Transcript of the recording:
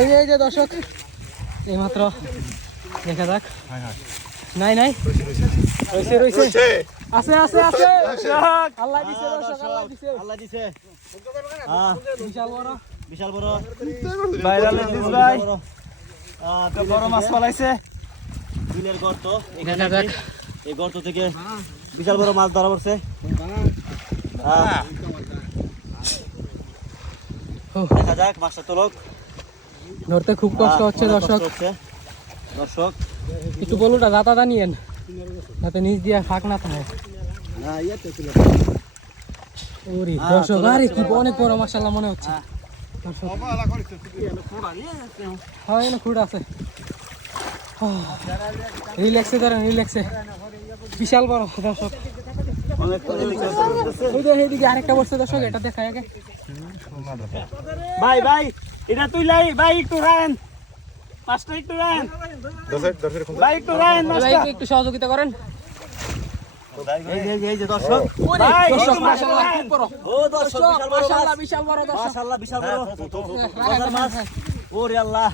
এই যে দর্শক এইমাত্র দেখা যাক। নাই নাই রইছে রইছে আছে আছে আছে আল্লাহ দিছে দর্শক আল্লাহ দিছে বিশাল বড় ভাইরাল দিস ভাই তো বড় মাছ পালাইছে বিলের গর্ত। দেখা যাক এই গর্ত থেকে বিশাল বড় মাছ ধরা পড়ছে। দেখা যাক মাছটা তোলক। ধরতে খুব কষ্ট হচ্ছে দর্শক। দর্শক একটু বলুটা দাতা নিয়েন যাতে নিচ দিয়ে ফাঁক না থাকে। ওরে দর্শক আরে কি অনেক বড় মাশাআল্লাহ মনে হচ্ছে। হয় না খুঁড় আছে। রিল্যাক্সে ধরেন রিল্যাক্সে বিশাল বড় দর্শক। এইদিকে আরেকটা বসছে দর্শক এটা দেখায় আগে। ভাই ভাই এটা তুই লাই ভাই একটু রান মাছটা একটু রান ভাই একটু রান মাছটা একটু সহযোগিতা করেন। এই যে দর্শক দর্শক মাশাআল্লাহ খুব বড়। ও দর্শক বিশাল বড় মাশাআল্লাহ বিশাল বড় দর্শক মাশাআল্লাহ বিশাল বড় মাছ। ওরে আল্লাহ